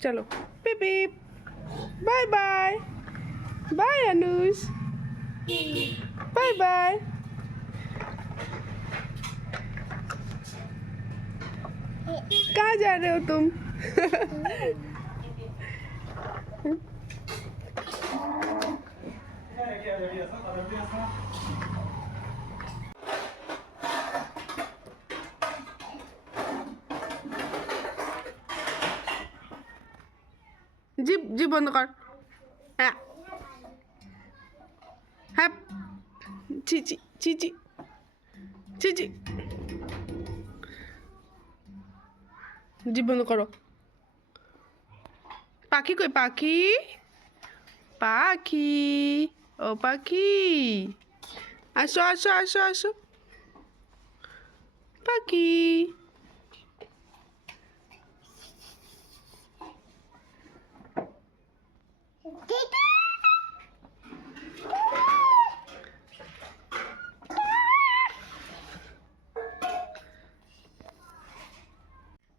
चलो पिप पिप bye bye bye अनुज bye bye कहाँ जा रहे हो तुम জিপ জিপ বন্ধ কর হ্যাঁ হ্যাঁ চিচি চিচি চিচি জিপ বন্ধ করো পাখি কই পাখি পাখি ও পাখি আসো আসো আসো আসো পাখি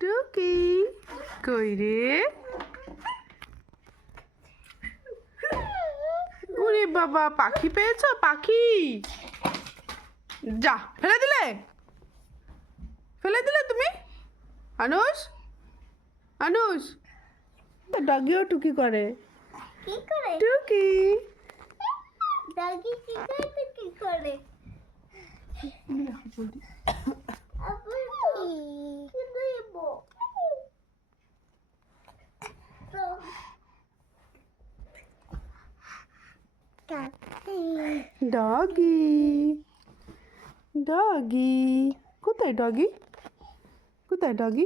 টুকি কই রে ওরে বাবা পাখি পেয়েছো পাখি যা ফেলে দিলে তুমি অনুজ অনুজ ডগিও টুকি করে কি করে টুকি ডগি কি করে কি করে আপু কি দেব তো ডগি ডগি কোথায় ডগি কোথায় ডগি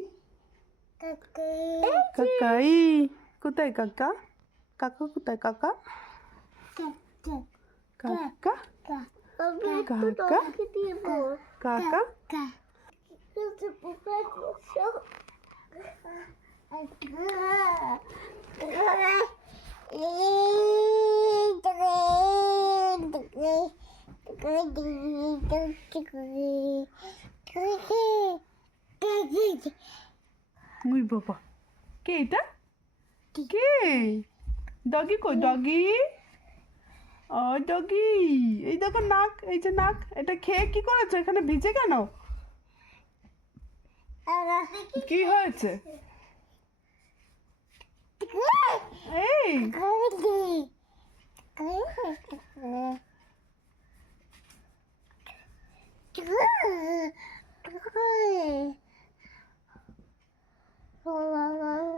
কাকাই কোথায় কাকা কাকা কোথায় কাকা কাকা কাকা কাকা মুই বাবা কে এটা কে ডগি কই ডগি ও ডগি এই দেখো নাক এই যে নাক এটা খেয়ে কি করেছে এখানে ভিজে কেন কি হয়েছে এই Oh,